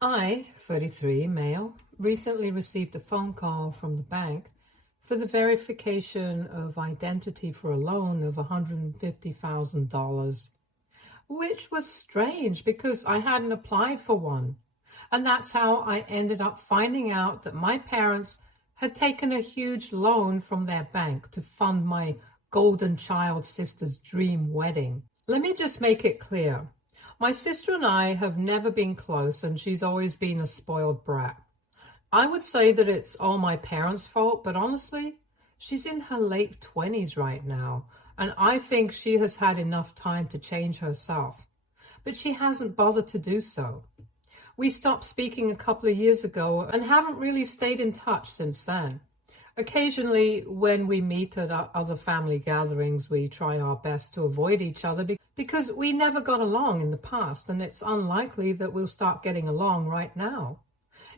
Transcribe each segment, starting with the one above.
I, 33, male, recently received a phone call from the bank for the verification of identity for a loan of $150,000, which was strange because I hadn't applied for one. And that's how I ended up finding out that my parents had taken a huge loan from their bank to fund my golden child sister's dream wedding. Let me just make it clear. My sister and I have never been close, and she's always been a spoiled brat. I would say that it's all my parents' fault, but honestly, she's in her late 20s right now, and I think she has had enough time to change herself. But she hasn't bothered to do so. We stopped speaking a couple of years ago and haven't really stayed in touch since then. Occasionally, when we meet at other family gatherings, we try our best to avoid each other because we never got along in the past, and it's unlikely that we'll start getting along right now.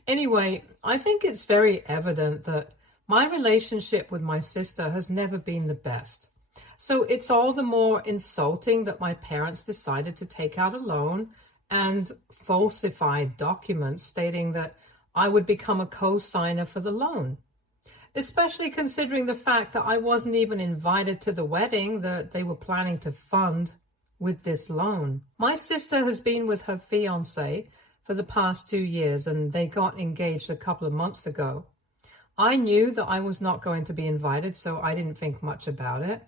Anyway, I think it's very evident that my relationship with my sister has never been the best. So it's all the more insulting that my parents decided to take out a loan and falsify documents stating that I would become a co-signer for the loan. Especially considering the fact that I wasn't even invited to the wedding that they were planning to fund with this loan. My sister has been with her fiancé for the past 2 years, and they got engaged a couple of months ago. I knew that I was not going to be invited, so I didn't think much about it,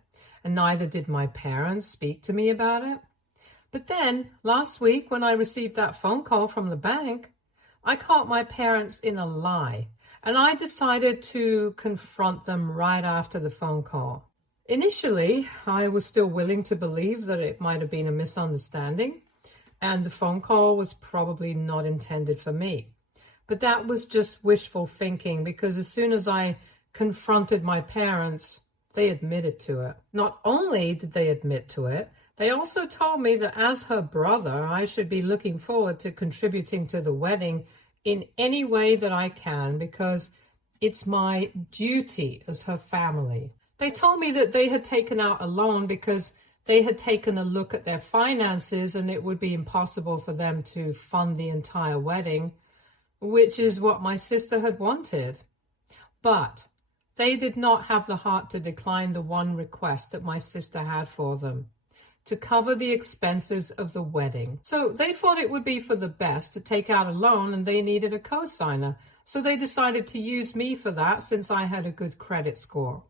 and neither did my parents speak to me about it. But then, last week, when I received that phone call from the bank, I caught my parents in a lie. And I decided to confront them right after the phone call. Initially, I was still willing to believe that it might have been a misunderstanding, and the phone call was probably not intended for me. But that was just wishful thinking, because as soon as I confronted my parents, they admitted to it. Not only did they admit to it, they also told me that as her brother, I should be looking forward to contributing to the wedding in any way that I can, because it's my duty as her family. They told me that they had taken out a loan because they had taken a look at their finances and it would be impossible for them to fund the entire wedding, which is what my sister had wanted. But they did not have the heart to decline the one request that my sister had for them: to cover the expenses of the wedding. So they thought it would be for the best to take out a loan, and they needed a co-signer. So they decided to use me for that since I had a good credit score.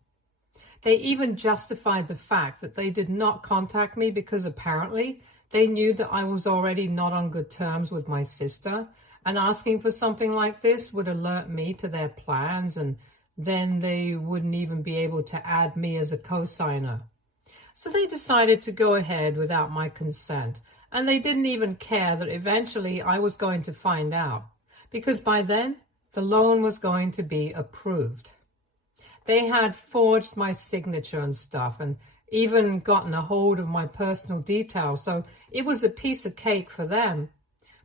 They even justified the fact that they did not contact me because apparently they knew that I was already not on good terms with my sister, and asking for something like this would alert me to their plans, and then they wouldn't even be able to add me as a co-signer. So they decided to go ahead without my consent, and they didn't even care that eventually I was going to find out, because by then the loan was going to be approved. They had forged my signature and stuff, and even gotten a hold of my personal details, so it was a piece of cake for them.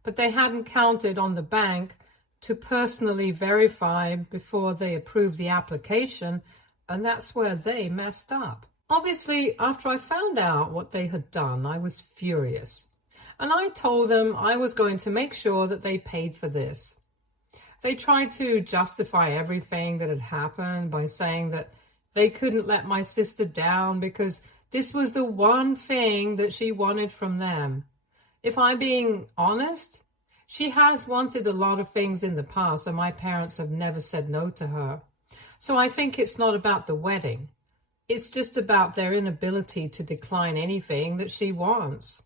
But they hadn't counted on the bank to personally verify before they approved the application, and that's where they messed up. Obviously, after I found out what they had done, I was furious. And I told them I was going to make sure that they paid for this. They tried to justify everything that had happened by saying that they couldn't let my sister down because this was the one thing that she wanted from them. If I'm being honest, she has wanted a lot of things in the past, and my parents have never said no to her. So I think it's not about the wedding. It's just about their inability to decline anything that she wants,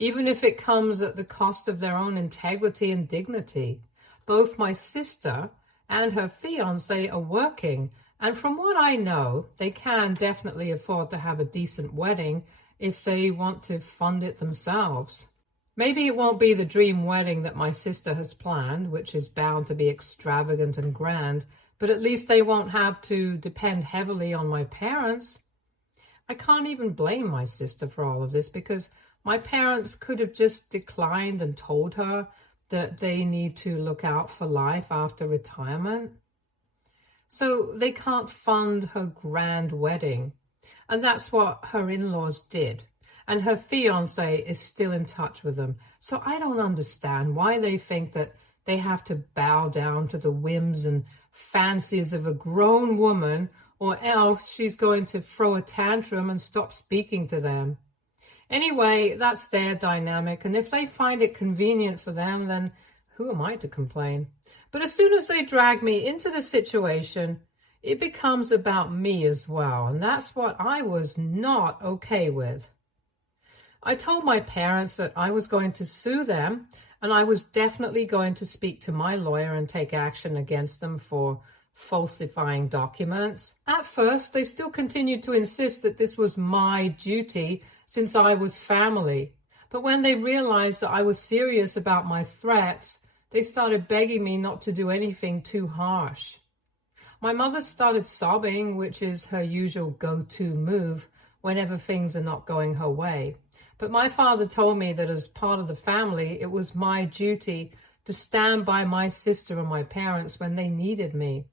even if it comes at the cost of their own integrity and dignity. Both my sister and her fiancé are working, and from what I know, they can definitely afford to have a decent wedding if they want to fund it themselves. Maybe it won't be the dream wedding that my sister has planned, which is bound to be extravagant and grand, but at least they won't have to depend heavily on my parents. I can't even blame my sister for all of this, because my parents could have just declined and told her that they need to look out for life after retirement. So they can't fund her grand wedding. And that's what her in-laws did. And her fiancé is still in touch with them. So I don't understand why they think that they have to bow down to the whims and fancies of a grown woman, or else she's going to throw a tantrum and stop speaking to them. Anyway, that's their dynamic, and if they find it convenient for them, then who am I to complain? But as soon as they drag me into the situation, it becomes about me as well, and that's what I was not okay with. I told my parents that I was going to sue them, and I was definitely going to speak to my lawyer and take action against them for falsifying documents. At first, they still continued to insist that this was my duty since I was family. But when they realized that I was serious about my threats, they started begging me not to do anything too harsh. My mother started sobbing, which is her usual go-to move whenever things are not going her way. But my father told me that as part of the family, it was my duty to stand by my sister and my parents when they needed me.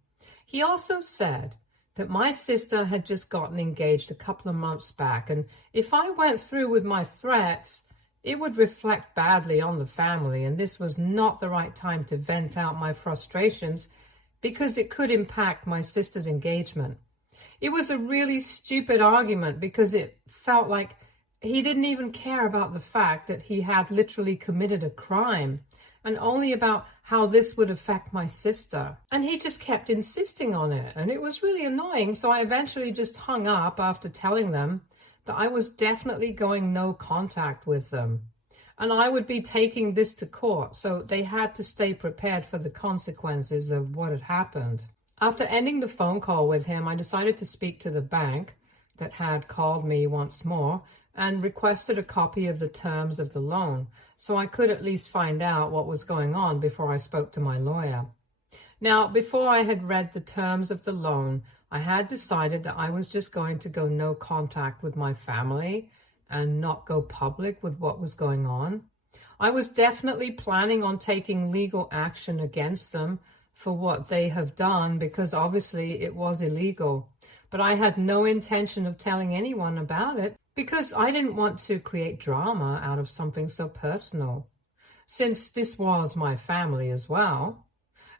He also said that my sister had just gotten engaged a couple of months back, and if I went through with my threats, it would reflect badly on the family, and this was not the right time to vent out my frustrations because it could impact my sister's engagement. It was a really stupid argument because it felt like he didn't even care about the fact that he had literally committed a crime, and only about how this would affect my sister. And he just kept insisting on it, and it was really annoying, so I eventually just hung up after telling them that I was definitely going no contact with them. And I would be taking this to court, so they had to stay prepared for the consequences of what had happened. After ending the phone call with him, I decided to speak to the bank that had called me once more and requested a copy of the terms of the loan, so I could at least find out what was going on before I spoke to my lawyer. Now, before I had read the terms of the loan, I had decided that I was just going to go no contact with my family and not go public with what was going on. I was definitely planning on taking legal action against them for what they have done because obviously it was illegal. But I had no intention of telling anyone about it because I didn't want to create drama out of something so personal, since this was my family as well.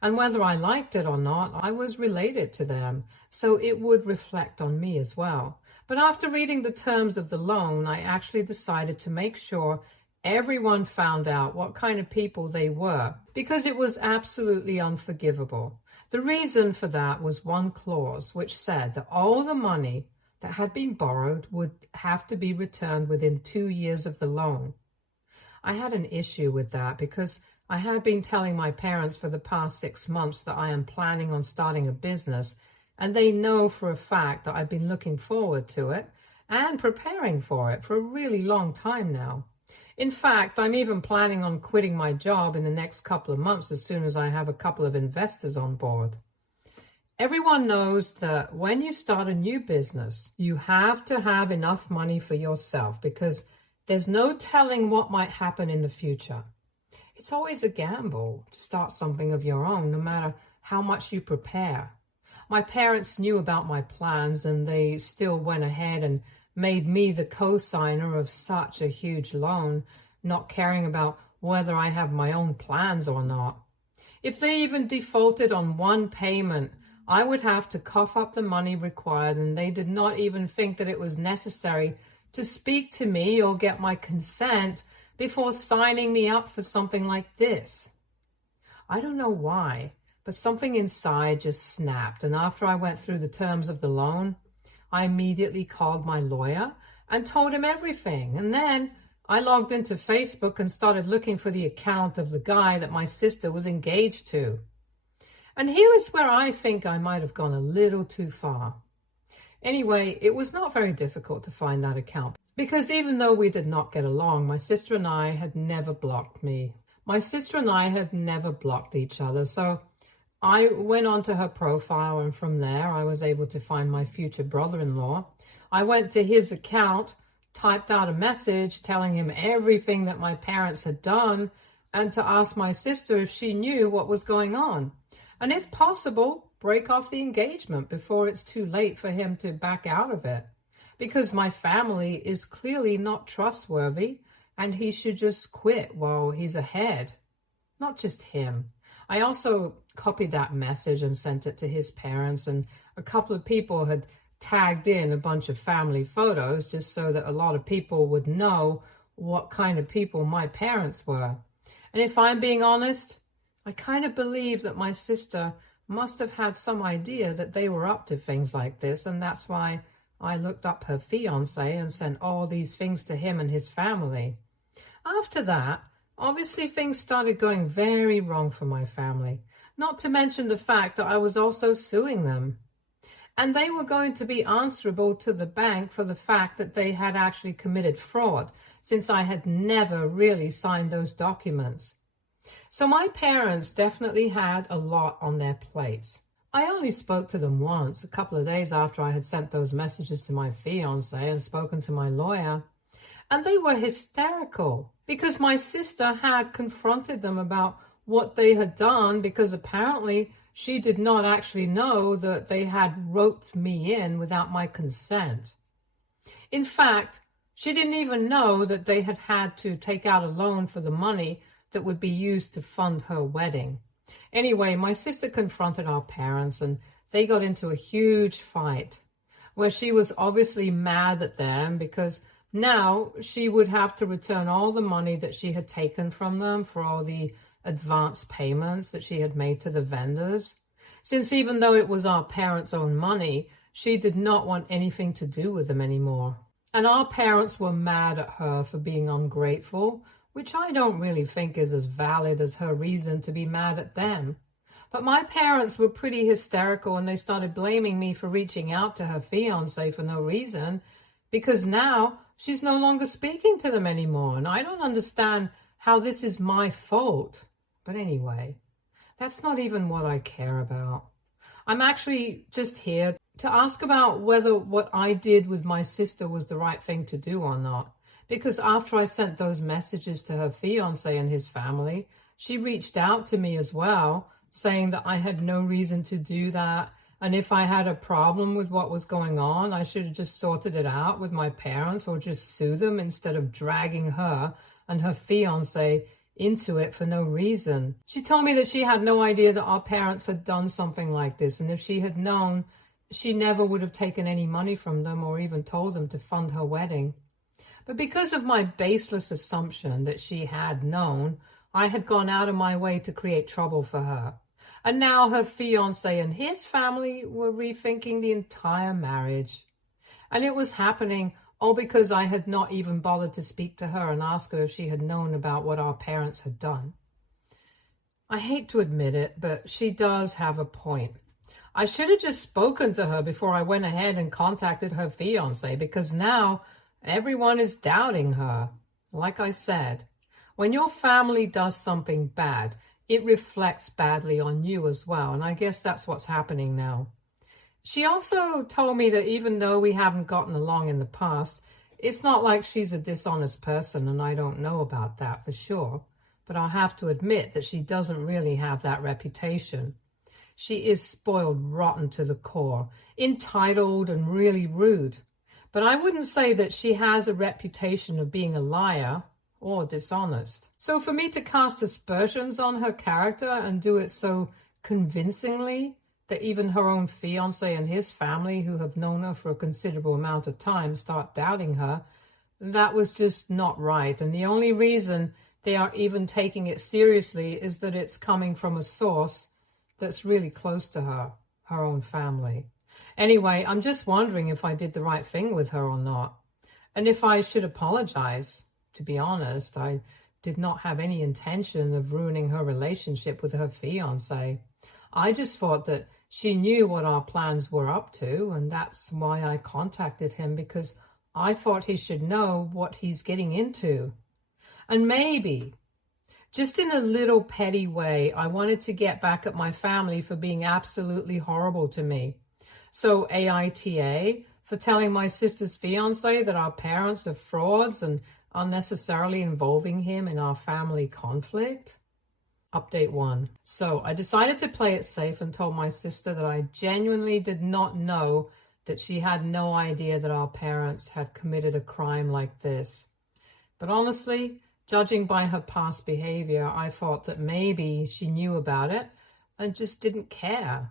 And whether I liked it or not, I was related to them, so it would reflect on me as well. But after reading the terms of the loan, I actually decided to make sure everyone found out what kind of people they were, because it was absolutely unforgivable. The reason for that was one clause which said that all the money that had been borrowed would have to be returned within 2 years of the loan. I had an issue with that because I had been telling my parents for the past 6 months that I am planning on starting a business, and they know for a fact that I've been looking forward to it and preparing for it for a really long time now. In fact, I'm even planning on quitting my job in the next couple of months as soon as I have a couple of investors on board. Everyone knows that when you start a new business, you have to have enough money for yourself because there's no telling what might happen in the future. It's always a gamble to start something of your own, no matter how much you prepare. My parents knew about my plans, and they still went ahead and made me the co-signer of such a huge loan, not caring about whether I have my own plans or not. If they even defaulted on one payment, I would have to cough up the money required, and they did not even think that it was necessary to speak to me or get my consent before signing me up for something like this. I don't know why, but something inside just snapped, and after I went through the terms of the loan, I immediately called my lawyer and told him everything, and then I logged into Facebook and started looking for the account of the guy that my sister was engaged to. And here is where I think I might have gone a little too far. Anyway, it was not very difficult to find that account because even though we did not get along, my sister and I had never blocked me. My sister and I had never blocked each other, so I went onto her profile, and from there I was able to find my future brother-in-law. I went to his account, typed out a message telling him everything that my parents had done, and to ask my sister if she knew what was going on. And if possible, break off the engagement before it's too late for him to back out of it. Because my family is clearly not trustworthy, and he should just quit while he's ahead. Not just him, I also copied that message and sent it to his parents, and a couple of people had tagged in a bunch of family photos just so that a lot of people would know what kind of people my parents were. And if I'm being honest, I kind of believe that my sister must have had some idea that they were up to things like this, and that's why I looked up her fiance and sent all these things to him and his family. After that, obviously things started going very wrong for my family, not to mention the fact that I was also suing them. And they were going to be answerable to the bank for the fact that they had actually committed fraud, since I had never really signed those documents. So my parents definitely had a lot on their plates. I only spoke to them once, a couple of days after I had sent those messages to my fiance and spoken to my lawyer. And they were hysterical because my sister had confronted them about what they had done, because apparently she did not actually know that they had roped me in without my consent. In fact, she didn't even know that they had had to take out a loan for the money that would be used to fund her wedding. Anyway, my sister confronted our parents and they got into a huge fight where she was obviously mad at them because now she would have to return all the money that she had taken from them for all the advance payments that she had made to the vendors. Since even though it was our parents' own money, she did not want anything to do with them anymore. And our parents were mad at her for being ungrateful, which I don't really think is as valid as her reason to be mad at them. But my parents were pretty hysterical and they started blaming me for reaching out to her fiancé for no reason, because now she's no longer speaking to them anymore, and I don't understand how this is my fault. But anyway, that's not even what I care about. I'm actually just here to ask about whether what I did with my sister was the right thing to do or not. Because after I sent those messages to her fiancé and his family, she reached out to me as well, saying that I had no reason to do that. And if I had a problem with what was going on, I should have just sorted it out with my parents or just sue them instead of dragging her and her fiancé into it for no reason. She told me that she had no idea that our parents had done something like this. And if she had known, she never would have taken any money from them or even told them to fund her wedding. But because of my baseless assumption that she had known, I had gone out of my way to create trouble for her. And now her fiancé and his family were rethinking the entire marriage. And it was happening all because I had not even bothered to speak to her and ask her if she had known about what our parents had done. I hate to admit it, but she does have a point. I should have just spoken to her before I went ahead and contacted her fiancé, because now everyone is doubting her. Like I said, when your family does something bad, it reflects badly on you as well. And I guess that's what's happening now. She also told me that even though we haven't gotten along in the past, it's not like she's a dishonest person, and I don't know about that for sure. But I'll have to admit that she doesn't really have that reputation. She is spoiled rotten to the core, entitled and really rude. But I wouldn't say that she has a reputation of being a liar or dishonest. So for me to cast aspersions on her character and do it so convincingly that even her own fiancé and his family, who have known her for a considerable amount of time, start doubting her, that was just not right. And the only reason they are even taking it seriously is that it's coming from a source that's really close to her own family. Anyway, I'm just wondering if I did the right thing with her or not, and if I should apologize. To be honest, I did not have any intention of ruining her relationship with her fiancé. I just thought that she knew what our plans were up to, and that's why I contacted him, because I thought he should know what he's getting into. And maybe, just in a little petty way, I wanted to get back at my family for being absolutely horrible to me. So AITA, for telling my sister's fiancé that our parents are frauds and unnecessarily involving him in our family conflict. Update 1. So I decided to play it safe and told my sister that I genuinely did not know that she had no idea that our parents had committed a crime like this. But honestly, Judging by her past behavior, I thought that maybe she knew about it and just didn't care.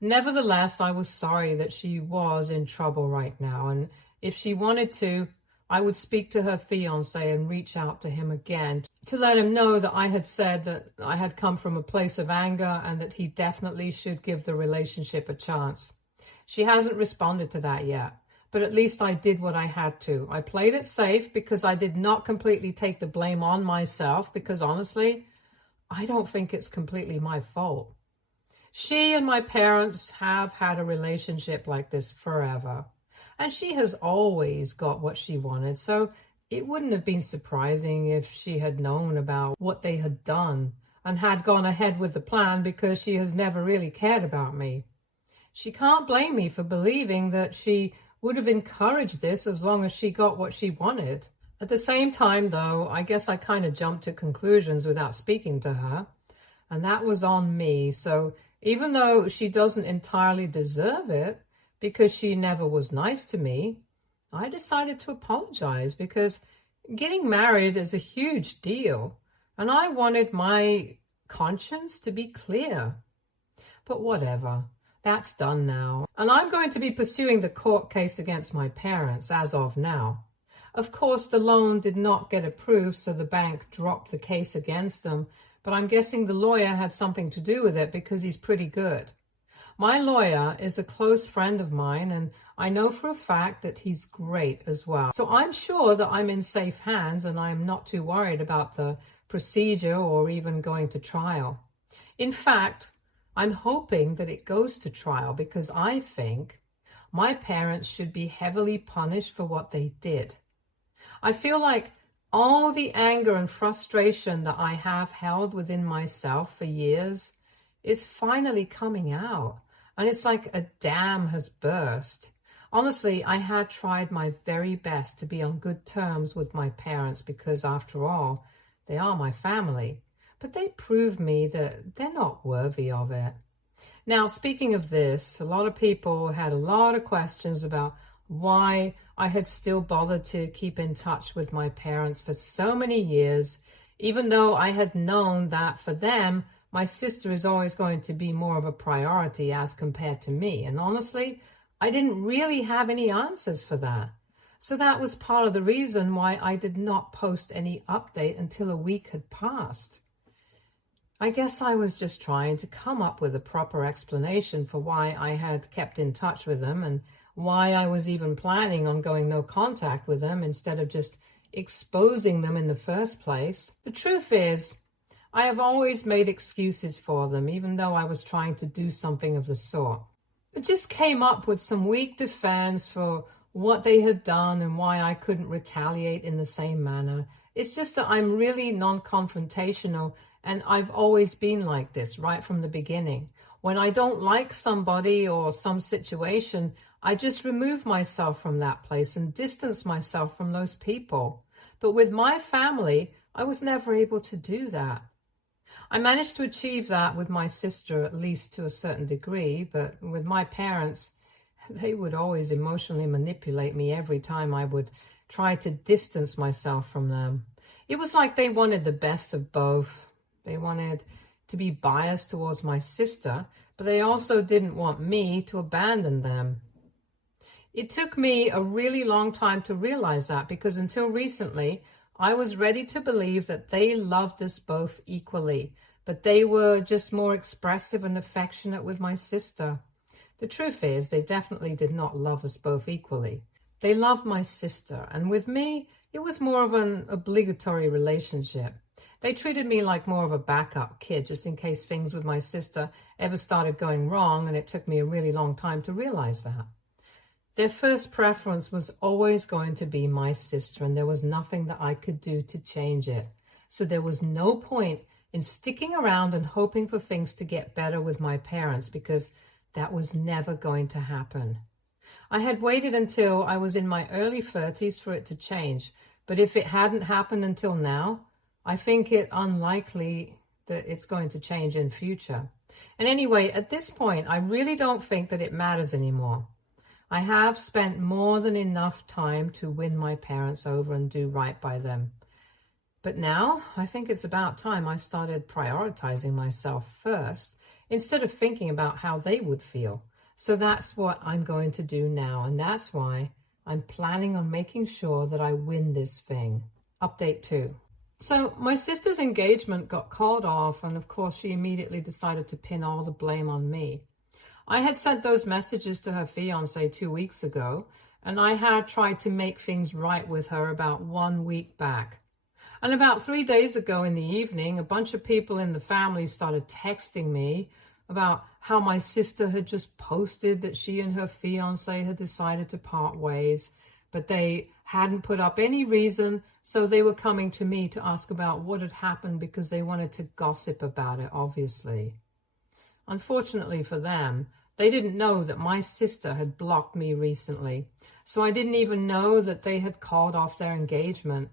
Nevertheless, I was sorry that she was in trouble right now, and if she wanted to, I would speak to her fiancé and reach out to him again to let him know that I had said that I had come from a place of anger and that he definitely should give the relationship a chance. She hasn't responded to that yet, but at least I did what I had to. I played it safe because I did not completely take the blame on myself, because honestly, I don't think it's completely my fault. She and my parents have had a relationship like this forever, and she has always got what she wanted, so it wouldn't have been surprising if she had known about what they had done and had gone ahead with the plan, because she has never really cared about me. She can't blame me for believing that she would have encouraged this as long as she got what she wanted. At the same time, though, I guess I kind of jumped to conclusions without speaking to her, and that was on me. So even though she doesn't entirely deserve it, because she never was nice to me, I decided to apologize, because getting married is a huge deal, and I wanted my conscience to be clear. But whatever, that's done now, and I'm going to be pursuing the court case against my parents as of now. Of course, the loan did not get approved, so the bank dropped the case against them, but I'm guessing the lawyer had something to do with it because he's pretty good. My lawyer is a close friend of mine, and I know for a fact that he's great as well. So I'm sure that I'm in safe hands, and I'm not too worried about the procedure or even going to trial. In fact, I'm hoping that it goes to trial, because I think my parents should be heavily punished for what they did. I feel like all the anger and frustration that I have held within myself for years is finally coming out, and it's like a dam has burst. Honestly, I had tried my very best to be on good terms with my parents, because after all, they are my family, but they proved me that they're not worthy of it. Now, speaking of this, a lot of people had a lot of questions about why I had still bothered to keep in touch with my parents for so many years, even though I had known that for them, my sister is always going to be more of a priority as compared to me. And honestly, I didn't really have any answers for that. So that was part of the reason why I did not post any update until a week had passed. I guess I was just trying to come up with a proper explanation for why I had kept in touch with them and why I was even planning on going no contact with them instead of just exposing them in the first place. The truth is, I have always made excuses for them, even though I was trying to do something of the sort. I just came up with some weak defense for what they had done and why I couldn't retaliate in the same manner. It's just that I'm really non-confrontational, and I've always been like this right from the beginning. When I don't like somebody or some situation, I just remove myself from that place and distance myself from those people. But with my family, I was never able to do that. I managed to achieve that with my sister, at least to a certain degree, but with my parents, they would always emotionally manipulate me every time I would try to distance myself from them. It was like they wanted the best of both. They wanted to be biased towards my sister, but they also didn't want me to abandon them. It took me a really long time to realize that, because until recently, I was ready to believe that they loved us both equally, but they were just more expressive and affectionate with my sister. The truth is, they definitely did not love us both equally. They loved my sister, and with me, it was more of an obligatory relationship. They treated me like more of a backup kid, just in case things with my sister ever started going wrong, and it took me a really long time to realize that. Their first preference was always going to be my sister, and there was nothing that I could do to change it. So there was no point in sticking around and hoping for things to get better with my parents, because that was never going to happen. I had waited until I was in my early 30s for it to change, but if it hadn't happened until now, I think it unlikely that it's going to change in future. And anyway, at this point, I really don't think that it matters anymore. I have spent more than enough time to win my parents over and do right by them. But now I think it's about time I started prioritizing myself first instead of thinking about how they would feel. So that's what I'm going to do now, and that's why I'm planning on making sure that I win this thing. Update 2. So my sister's engagement got called off, and of course she immediately decided to pin all the blame on me. I had sent those messages to her fiancé 2 weeks ago, and I had tried to make things right with her about 1 week back. And about 3 days ago in the evening, a bunch of people in the family started texting me about how my sister had just posted that she and her fiancé had decided to part ways, but they hadn't put up any reason, so they were coming to me to ask about what had happened because they wanted to gossip about it, obviously. Unfortunately for them, they didn't know that my sister had blocked me recently, so I didn't even know that they had called off their engagement.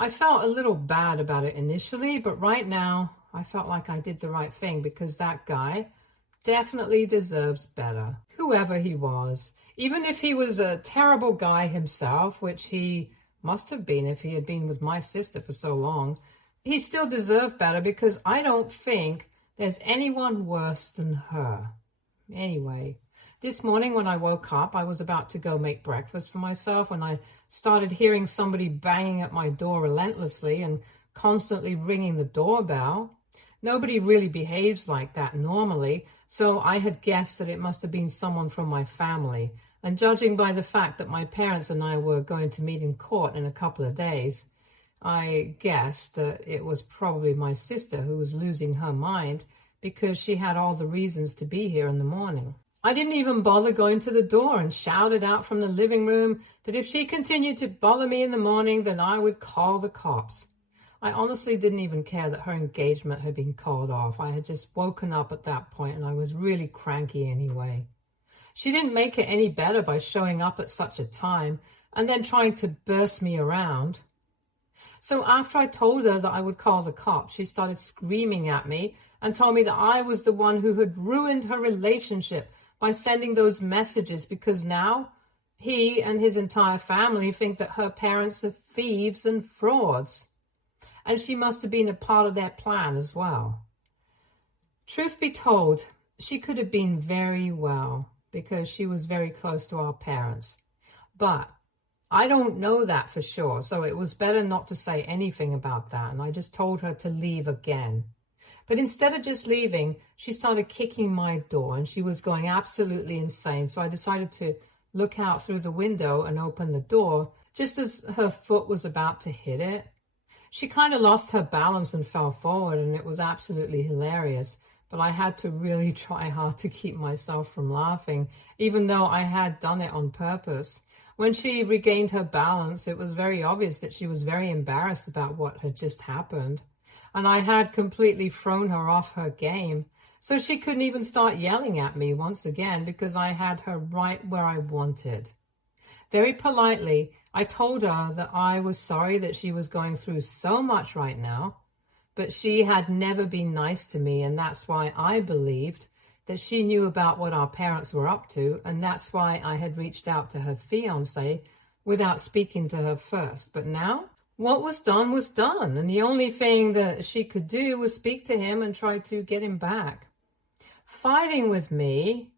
I felt a little bad about it initially, but right now I felt like I did the right thing because that guy definitely deserves better, whoever he was. Even if he was a terrible guy himself, which he must have been if he had been with my sister for so long, he still deserved better because I don't think there's anyone worse than her. Anyway, this morning when I woke up, I was about to go make breakfast for myself when I started hearing somebody banging at my door relentlessly and constantly ringing the doorbell. Nobody really behaves like that normally, so I had guessed that it must have been someone from my family. And judging by the fact that my parents and I were going to meet in court in a couple of days, I guessed that it was probably my sister who was losing her mind because she had all the reasons to be here in the morning. I didn't even bother going to the door and shouted out from the living room that if she continued to bother me in the morning, then I would call the cops. I honestly didn't even care that her engagement had been called off. I had just woken up at that point and I was really cranky anyway. She didn't make it any better by showing up at such a time and then trying to burst me around. So after I told her that I would call the cops, she started screaming at me and told me that I was the one who had ruined her relationship by sending those messages because now he and his entire family think that her parents are thieves and frauds. And she must have been a part of their plan as well. Truth be told, she could have been very well because she was very close to our parents. But I don't know that for sure, so it was better not to say anything about that, and I just told her to leave again. But instead of just leaving, she started kicking my door, and she was going absolutely insane, so I decided to look out through the window and open the door just as her foot was about to hit it. She kind of lost her balance and fell forward, and it was absolutely hilarious. But I had to really try hard to keep myself from laughing, even though I had done it on purpose. When she regained her balance, it was very obvious that she was very embarrassed about what had just happened. And I had completely thrown her off her game. So she couldn't even start yelling at me once again because I had her right where I wanted. Very politely, I told her that I was sorry that she was going through so much right now, but she had never been nice to me, and that's why I believed that she knew about what our parents were up to, and that's why I had reached out to her fiancé without speaking to her first. But now, what was done, and the only thing that she could do was speak to him and try to get him back. Fighting with me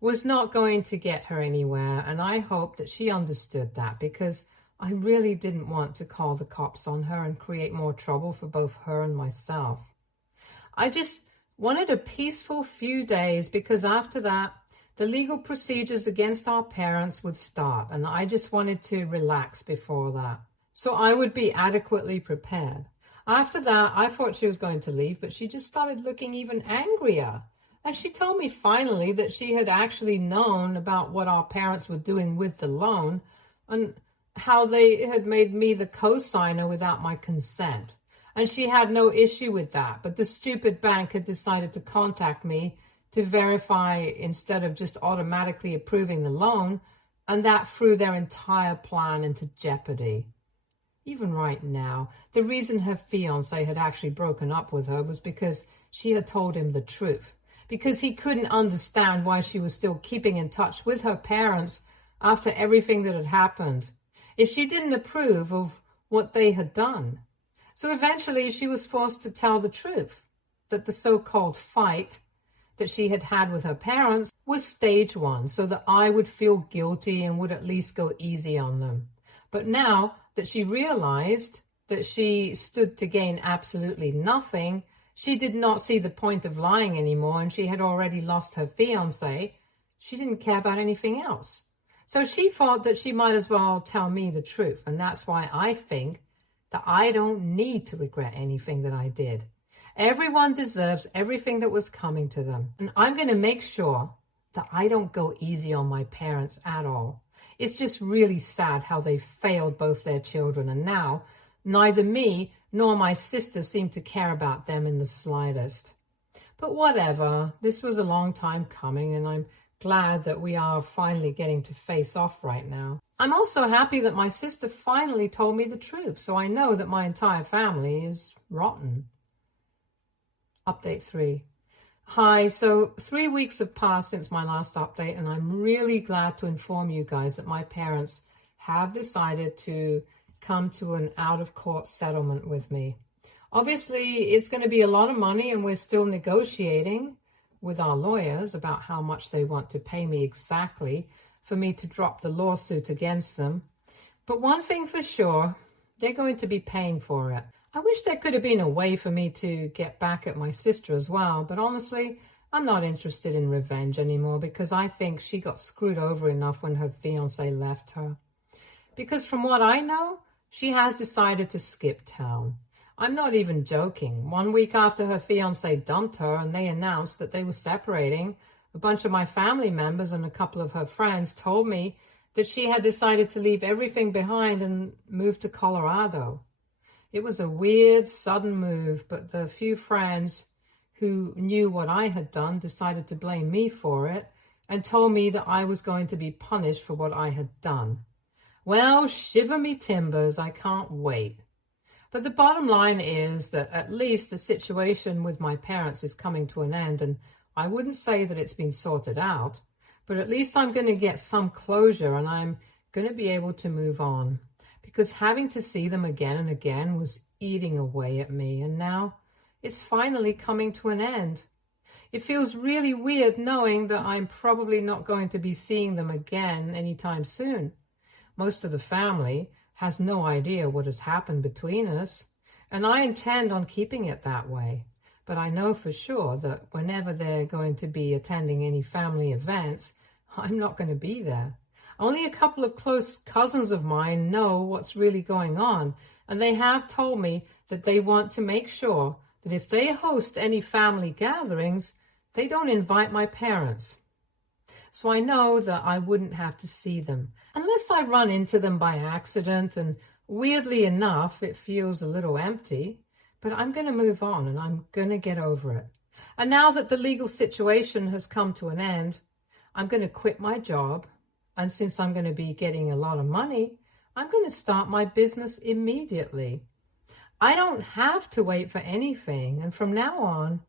was not going to get her anywhere, and I hope that she understood that because I really didn't want to call the cops on her and create more trouble for both her and myself. I just wanted a peaceful few days because after that, the legal procedures against our parents would start, and I just wanted to relax before that, so I would be adequately prepared. After that, I thought she was going to leave, but she just started looking even angrier. And she told me finally that she had actually known about what our parents were doing with the loan and how they had made me the co-signer without my consent. And she had no issue with that, but the stupid bank had decided to contact me to verify instead of just automatically approving the loan, and that threw their entire plan into jeopardy. Even right now, the reason her fiancé had actually broken up with her was because she had told him the truth. Because he couldn't understand why she was still keeping in touch with her parents after everything that had happened, if she didn't approve of what they had done. So eventually she was forced to tell the truth, that the so-called fight that she had had with her parents was stage one, so that I would feel guilty and would at least go easy on them. But now that she realized that she stood to gain absolutely nothing, she did not see the point of lying anymore, and she had already lost her fiancé. She didn't care about anything else. So she thought that she might as well tell me the truth, and that's why I think that I don't need to regret anything that I did. Everyone deserves everything that was coming to them, and I'm going to make sure that I don't go easy on my parents at all. It's just really sad how they failed both their children, and now neither me nor my sister seem to care about them in the slightest. But whatever, this was a long time coming, and I'm glad that we are finally getting to face off right now. I'm also happy that my sister finally told me the truth, so I know that my entire family is rotten. Update 3. Hi, so 3 weeks have passed since my last update, and I'm really glad to inform you guys that my parents have decided to come to an out-of-court settlement with me. Obviously, it's going to be a lot of money, and we're still negotiating with our lawyers about how much they want to pay me exactly for me to drop the lawsuit against them. But one thing for sure, they're going to be paying for it. I wish there could have been a way for me to get back at my sister as well, but honestly, I'm not interested in revenge anymore because I think she got screwed over enough when her fiancé left her. Because from what I know, she has decided to skip town. I'm not even joking. 1 week after her fiancé dumped her and they announced that they were separating, a bunch of my family members and a couple of her friends told me that she had decided to leave everything behind and move to Colorado. It was a weird, sudden move, but the few friends who knew what I had done decided to blame me for it and told me that I was going to be punished for what I had done. Well, shiver me timbers, I can't wait. But the bottom line is that at least the situation with my parents is coming to an end, and I wouldn't say that it's been sorted out, but at least I'm going to get some closure and I'm going to be able to move on. Because having to see them again and again was eating away at me, and now it's finally coming to an end. It feels really weird knowing that I'm probably not going to be seeing them again anytime soon. Most of the family has no idea what has happened between us, and I intend on keeping it that way. But I know for sure that whenever they're going to be attending any family events, I'm not going to be there. Only a couple of close cousins of mine know what's really going on, and they have told me that they want to make sure that if they host any family gatherings, they don't invite my parents. So I know that I wouldn't have to see them, unless I run into them by accident, and weirdly enough, it feels a little empty, but I'm going to move on and I'm going to get over it. And now that the legal situation has come to an end, I'm going to quit my job. And since I'm going to be getting a lot of money, I'm going to start my business immediately. I don't have to wait for anything. And from now on,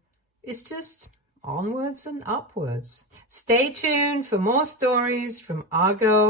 it's just onwards and upwards. Stay tuned for more stories from Argo.